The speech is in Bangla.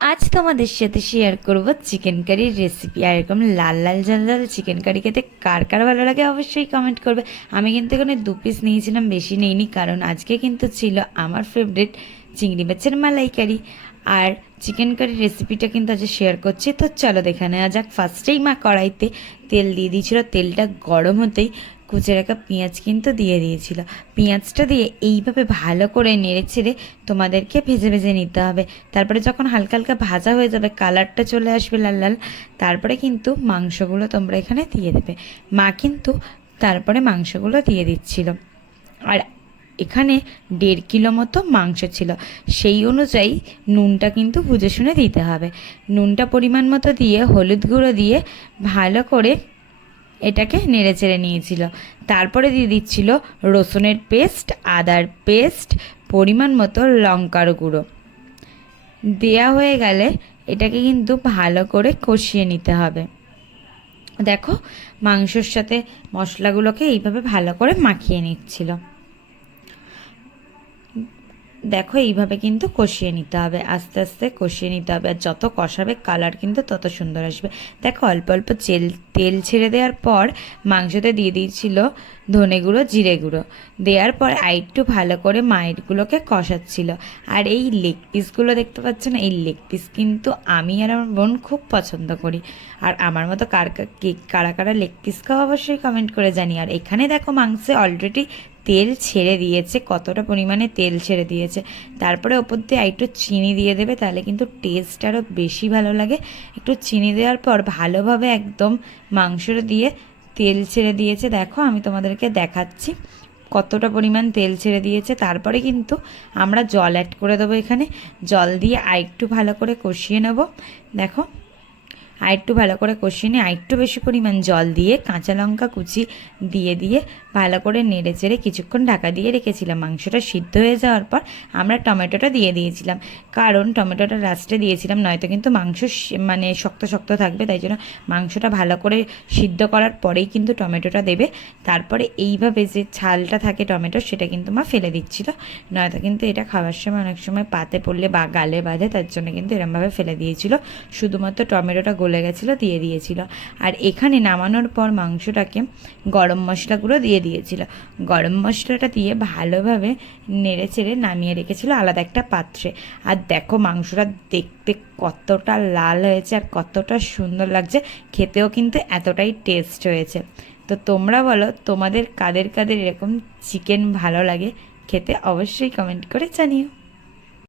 আজ তোমাদের সাথে শেয়ার করব চিকেন কারির রেসিপি আর এরকম লাল লাল ঝাল ঝাল চিকেন কারি খেতে কার কার ভালো লাগে অবশ্যই কমেন্ট করবে। আমি কিন্তু এখানে দু পিস নিয়েছিলাম, বেশি নেইনি, কারণ আজকে কিন্তু ছিল আমার ফেভারিট চিংড়ি মাছের মালাইকারি। আর চিকেন কারি রেসিপিটা কিন্তু আজ শেয়ার করছি, তো চলো দেখে নেওয়া যাক। ফার্স্টেই মা কড়াইতে তেল দিয়ে দিয়েছিল, তেলটা গরম হতেই কুচে রাখা পেঁয়াজ কিন্তু দিয়ে দিয়েছিল। পেঁয়াজটা দিয়ে এইভাবে ভালো করে নেড়ে ছেড়ে তোমাদেরকে ভেজে ভেজে নিতে হবে। তারপরে যখন হালকা হালকা ভাজা হয়ে যাবে, কালারটা চলে আসবে লাল লাল, তারপরে কিন্তু মাংসগুলো তোমরা এখানে দিয়ে দেবে। মা কিন্তু তারপরে মাংসগুলো দিয়ে দিচ্ছিল। আর এখানে দেড় কিলো মতো মাংস ছিল। সেই অনুযায়ী নুনটা কিন্তু বুঝে শুনে দিতে হবে। নুনটা পরিমাণ মতো দিয়ে, হলুদ গুঁড়ো দিয়ে ভালো করে এটাকে নেড়ে চেড়ে নিয়েছিল। তারপরে দিয়ে দিচ্ছিল রসুনের পেস্ট, আদার পেস্ট, পরিমাণ মতো লঙ্কার গুঁড়ো। দেয়া হয়ে গেলে এটাকে কিন্তু ভালো করে কষিয়ে নিতে হবে। দেখো, মাংসর সাথে মশলাগুলোকে এইভাবে ভালো করে মাখিয়ে নিচ্ছিল। দেখো, এইভাবে কিন্তু কষিয়ে নিতে হবে, আস্তে আস্তে কষিয়ে নিতে হবে। আর যত কষাবে কালার কিন্তু তত সুন্দর আসবে। দেখো, অল্প অল্প তেল তেল ছেড়ে দেওয়ার পর মাংসতে দিয়ে দিয়েছিল ধনে গুঁড়ো, জিরে গুঁড়ো। দেওয়ার পর আরেকটু ভালো করে মায়েরগুলোকে কষাচ্ছিল। আর এই লেগ পিসগুলো দেখতে পাচ্ছেন, এই লেগ পিস কিন্তু আমি আর আমার বোন খুব পছন্দ করি। আর আমার মতো কার, কারা কারা লেগ পিস খাওয়া অবশ্যই কমেন্ট করে জানি আর এখানে দেখো মাংসে অলরেডি তেল ছেড়ে দিয়েছে, কতটা পরিমাণে তেল ছেড়ে দিয়েছে। তারপরে ওপর দিয়ে একটু চিনি দিয়ে দেবে, তাহলে কিন্তু টেস্ট আরও বেশি ভালো লাগে। একটু চিনি দেওয়ার পর ভালোভাবে একদম মাংসটা দিয়ে তেল ছেড়ে দিয়েছে। দেখো, আমি তোমাদেরকে দেখাচ্ছি কতটা পরিমাণ তেল ছেড়ে দিয়েছে। তারপরে কিন্তু আমরা জল অ্যাড করে দেবো এখানে। জল দিয়ে আরেকটু ভালো করে কষিয়ে নেব। দেখো আর একটু ভালো করে কষিয়ে নিয়ে আর একটু বেশি পরিমাণ জল দিয়ে কাঁচা লঙ্কা কুচি দিয়ে দিয়ে ভালো করে নেড়ে চেড়ে কিছুক্ষণ ঢাকা দিয়ে রেখেছিলাম। মাংসটা সিদ্ধ হয়ে যাওয়ার পর আমরা টমেটোটা দিয়ে দিয়েছিলাম। কারণ টমেটোটা লাস্টে দিয়েছিলাম, নয়তো কিন্তু মাংস মানে শক্ত শক্ত থাকবে, তাই জন্য মাংসটা ভালো করে সিদ্ধ করার পরেই কিন্তু টমেটোটা দেবে। তারপরে এইভাবে যে ছালটা থাকে টমেটোর সেটা কিন্তু মা ফেলে দিচ্ছিল। নয়তো কিন্তু এটা খাওয়ার সময় অনেক সময় পাতে পড়লে বা গালে বাঁধে, তার জন্য কিন্তু এরমভাবে ফেলে দিয়েছিল। শুধুমাত্র টমেটোটা গলে গেছিল, দিয়ে দিয়েছিল। আর এখানে নামানোর পর মাংসটাকে গরম মশলাগুলো দিয়ে দিয়েছিল। গরম মশলাটা দিয়ে ভালোভাবে নেড়ে চেড়ে নামিয়ে রেখেছিল আলাদা একটা পাত্রে। আর দেখো মাংসটা দেখতে কতটা লাল হয়েছে আর কতটা সুন্দর লাগছে। খেতেও কিন্তু এতটাই টেস্ট হয়েছে। তো তোমরা বলো, তোমাদের কাদের কাদের এরকম চিকেন ভালো লাগে? খেতে অবশ্যই কমেন্ট করে জানিও।